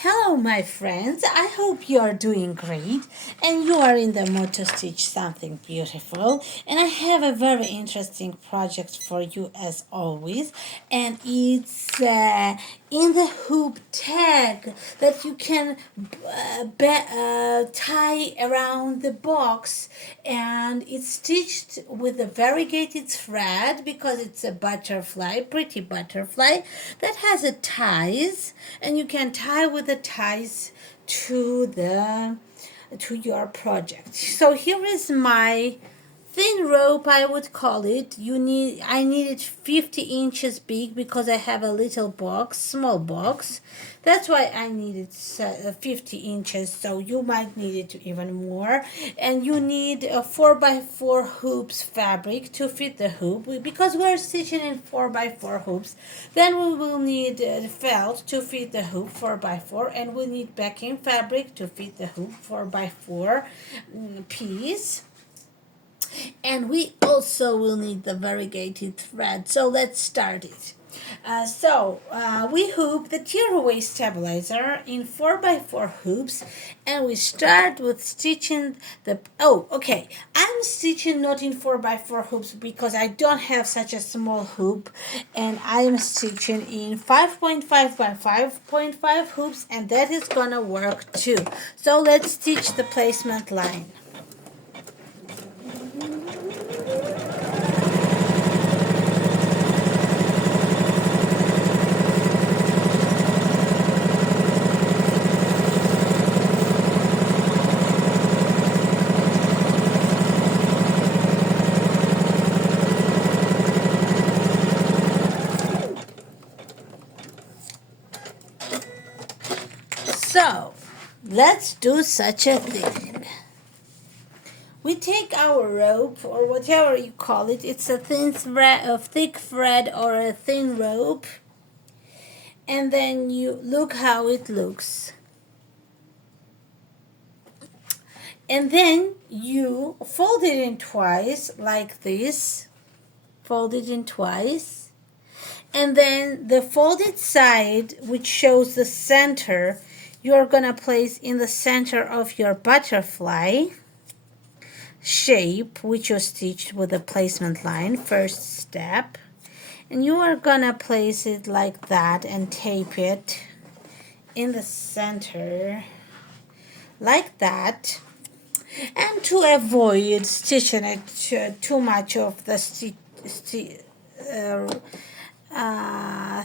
Hello, my friends. I hope you are doing great and you are in the mood to stitch something beautiful. And I have a very interesting project for you as always, and it's in the hoop tag that you can tie around the box, and it's stitched with a variegated thread because it's a butterfly, pretty butterfly that has a ties, and you can tie with the ties to your project. So here is my thin rope, I would call it. I need it 50 inches big because I have a little box, small box. That's why I needed 50 inches, so you might need it even more. And you need a 4x4 hoops fabric to fit the hoop because we're stitching in 4x4 hoops. Then we will need felt to fit the hoop 4x4, and we need backing fabric to fit the hoop 4x4 piece, and we also will need the variegated thread. So let's start it. We hoop the tearaway stabilizer in 4x4 hoops, and we start with stitching I'm stitching not in 4x4 hoops because I don't have such a small hoop, and I'm stitching in 5.5 by 5.5 hoops, and that is gonna work too. So let's stitch the placement line. So, let's do such a thing. We take our rope, or whatever you call it. It's a thick thread or a thin rope, and then you look how it looks. And then you fold it in twice, like this. Fold it in twice. And then the folded side, which shows the center, you're gonna place in the center of your butterfly shape, which you stitched with the placement line, first step. And you are gonna place it like that and tape it in the center like that. And to avoid stitching it too much of the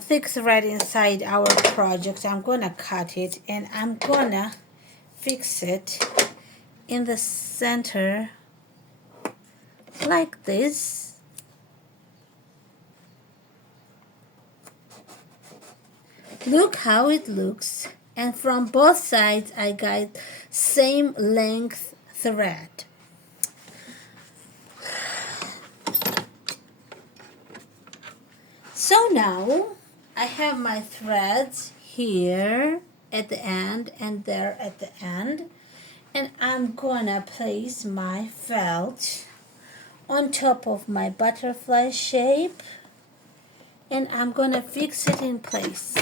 thick thread inside our project, I'm gonna cut it and I'm gonna fix it in the center like this. Look how it looks, and from both sides I got same length thread. So now I have my threads here at the end and there at the end, and I'm gonna place my felt on top of my butterfly shape, and I'm gonna fix it in place.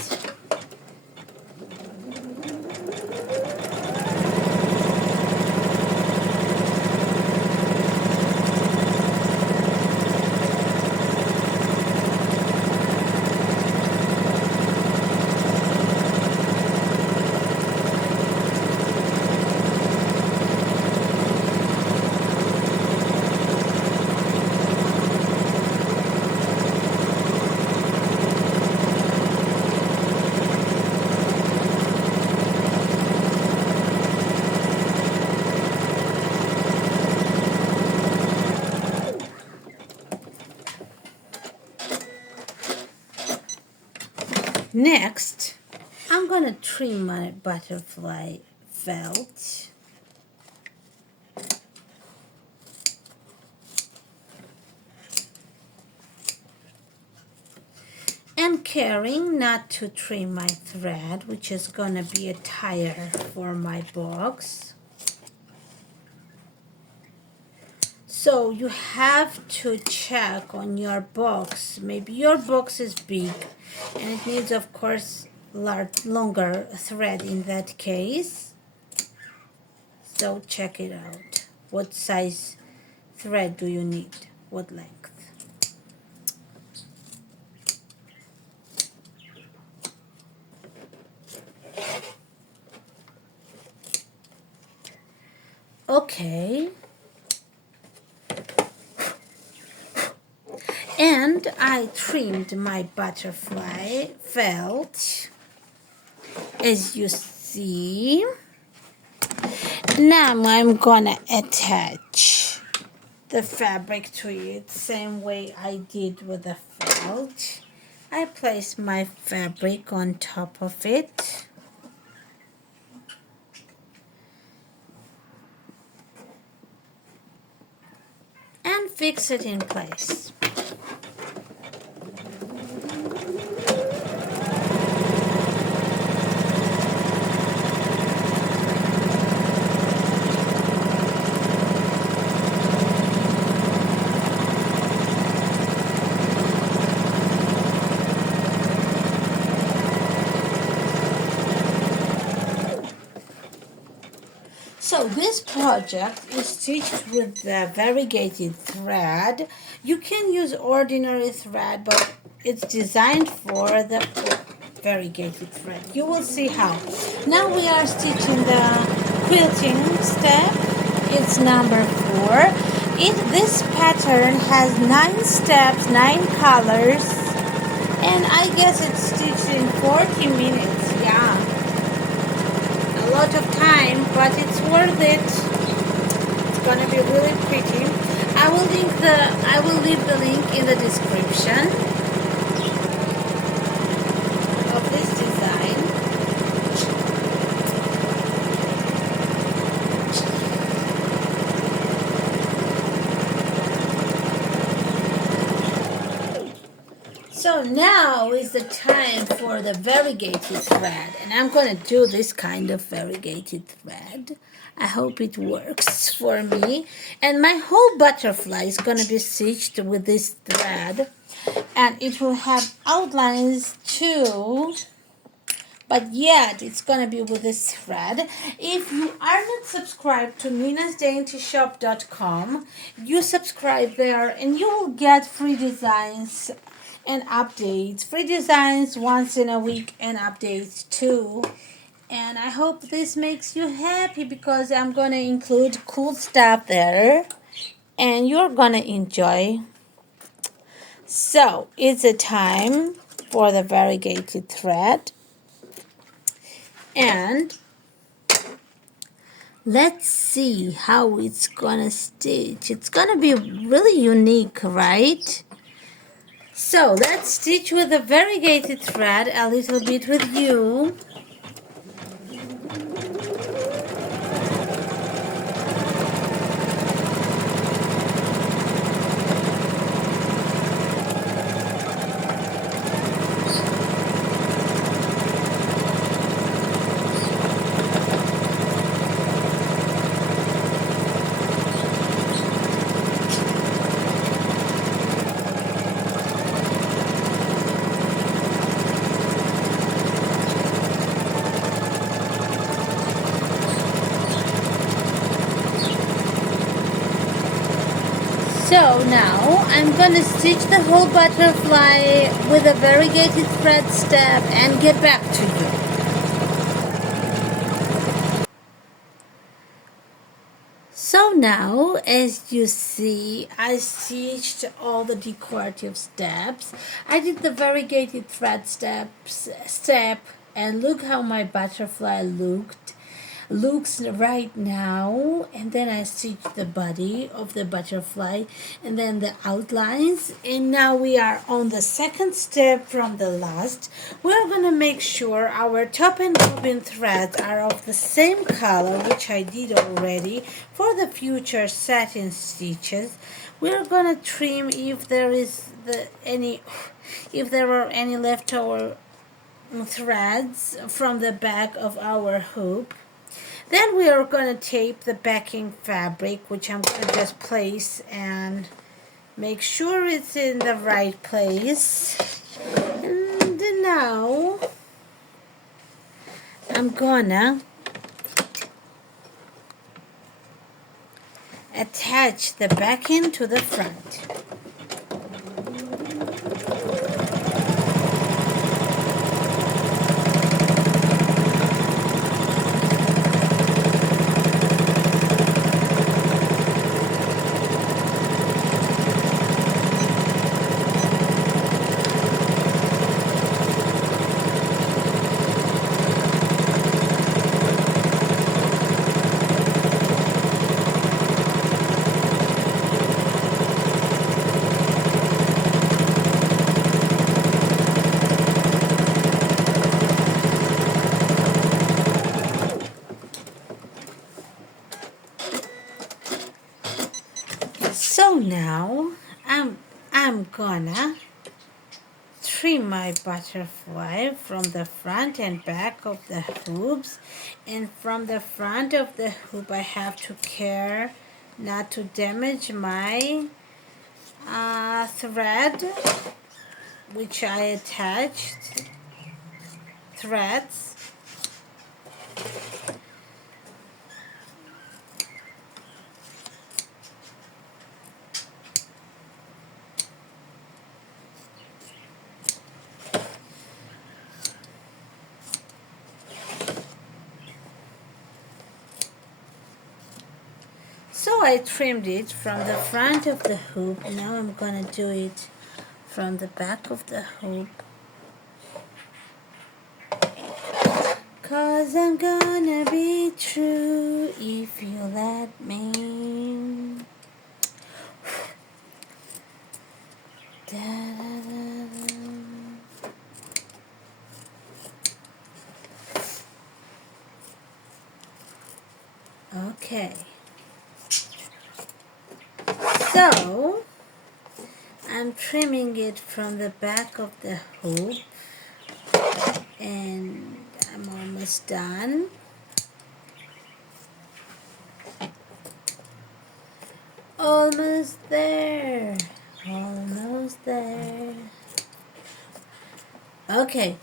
Next, I'm gonna trim my butterfly felt. And caring not to trim my thread, which is gonna be a tire for my box. So you have to check on your box. Maybe your box is big and it needs, of course, longer thread in that case. So check it out. What size thread do you need? What length? Okay. And I trimmed my butterfly felt, as you see. Now I'm gonna attach the fabric to it same way I did with the felt. I place my fabric on top of it. And fix it in place. So this project is stitched with the variegated thread. You can use ordinary thread, but it's designed for the variegated thread. You will see how. Now we are stitching the quilting step. It's number 4. This pattern has 9 steps, 9 colors, and I guess it's stitched in 40 minutes. Yeah. A lot of time, but it's worth it. It's gonna be really pretty. I will leave the link in the description of this design. So now is the time for the variegated thread, and I'm gonna do this kind of variegated thread. I hope it works for me. And my whole butterfly is gonna be stitched with this thread, and it will have outlines too, but yet it's gonna be with this thread. If you are not subscribed to minasdaintyshop.com, you subscribe there and you will get free designs and updates. Free designs once in a week and updates too. And I hope this makes you happy because I'm gonna include cool stuff there and you're gonna enjoy. So it's a time for the variegated thread. And let's see how it's gonna stitch. It's gonna be really unique, right? So let's stitch with the variegated thread a little bit with you. So now I'm going to stitch the whole butterfly with a variegated thread step and get back to you. So now, as you see, I stitched all the decorative steps. I did the variegated thread step, and look how my butterfly looks right now. And then I stitched the body of the butterfly and then the outlines, and now we are on the second step from the last. We're gonna make sure our top and bobbin threads are of the same color, which I did already for the future satin stitches. We're gonna trim if there are any leftover threads from the back of our hoop. Then we are going to tape the backing fabric, which I'm going to just place and make sure it's in the right place. And now I'm gonna attach the back end to the front. So now I'm gonna trim my butterfly from the front and back of the hoops, and from the front of the hoop I have to care not to damage my thread which I attached threads. So I trimmed it from the front of the hoop. Now I'm gonna do it from the back of the hoop. 'Cause I'm gonna be true if you let me. Da, da, da, da. Okay. So I'm trimming it from the back of the hoop, and I'm almost done. Almost there. Almost there. Okay.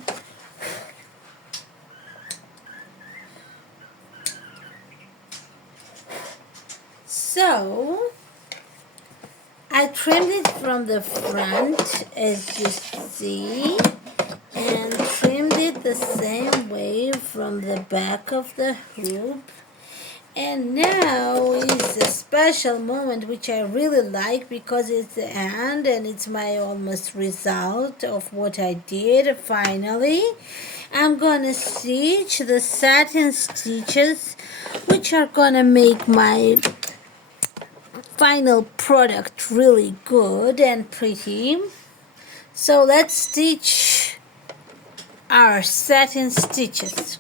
So I trimmed it from the front, as you see, and trimmed it the same way from the back of the hoop. And now is a special moment which I really like because it's the end and it's my almost result of what I did finally. I'm gonna stitch the satin stitches which are gonna make my final product really good and pretty. So let's stitch our satin stitches.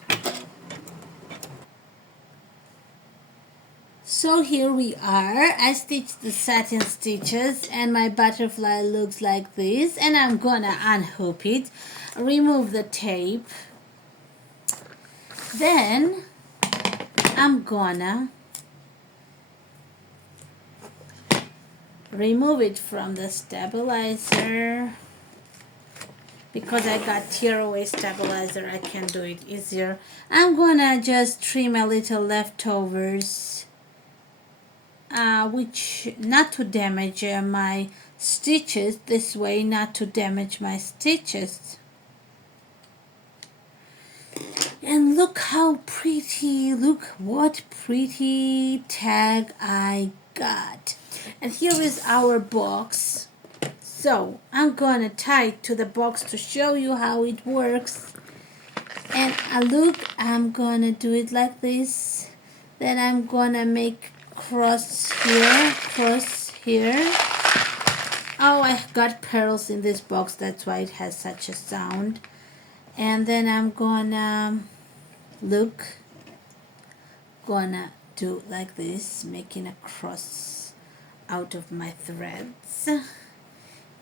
So here we are. I stitched the satin stitches and my butterfly looks like this, and I'm gonna unhook it, remove the tape, then I'm gonna remove it from the stabilizer. Because I got tearaway stabilizer, I can do it easier. I'm gonna just trim a little leftovers, which not to damage my stitches, this way not to damage my stitches. And look how pretty, look what pretty tag I got. And here is our box. So I'm gonna tie it to the box to show you how it works. And look, I'm gonna do it like this. Then I'm gonna make cross here. Oh, I got pearls in this box, that's why it has such a sound. And then I'm gonna gonna do like this, making a cross out of my threads.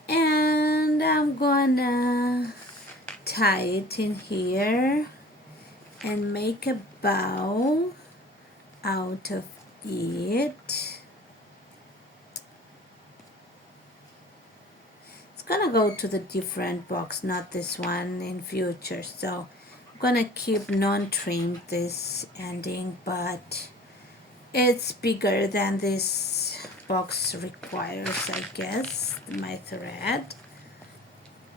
And I'm gonna tie it in here and make a bow out of it. It's gonna go to the different box, not this one in future. So I'm gonna keep non-trimmed this ending, but it's bigger than this box requires, I guess, my thread.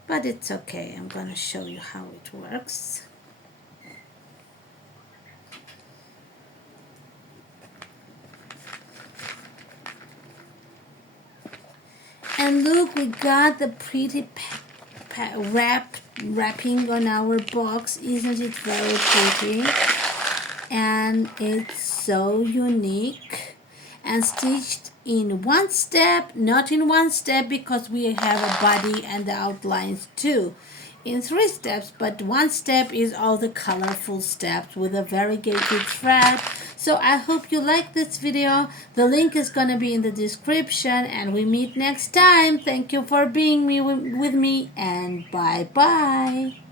But it's okay. I'm gonna show you how it works. And look, we got the pretty wrapping on our box. Isn't it very pretty? And it's so unique and stitched in one step, not in one step because we have a body and the outlines too, in 3 steps, but one step is all the colorful steps with a variegated thread. So I hope you like this video. The link is gonna be in the description, and we meet next time. Thank you for being with me, and bye bye.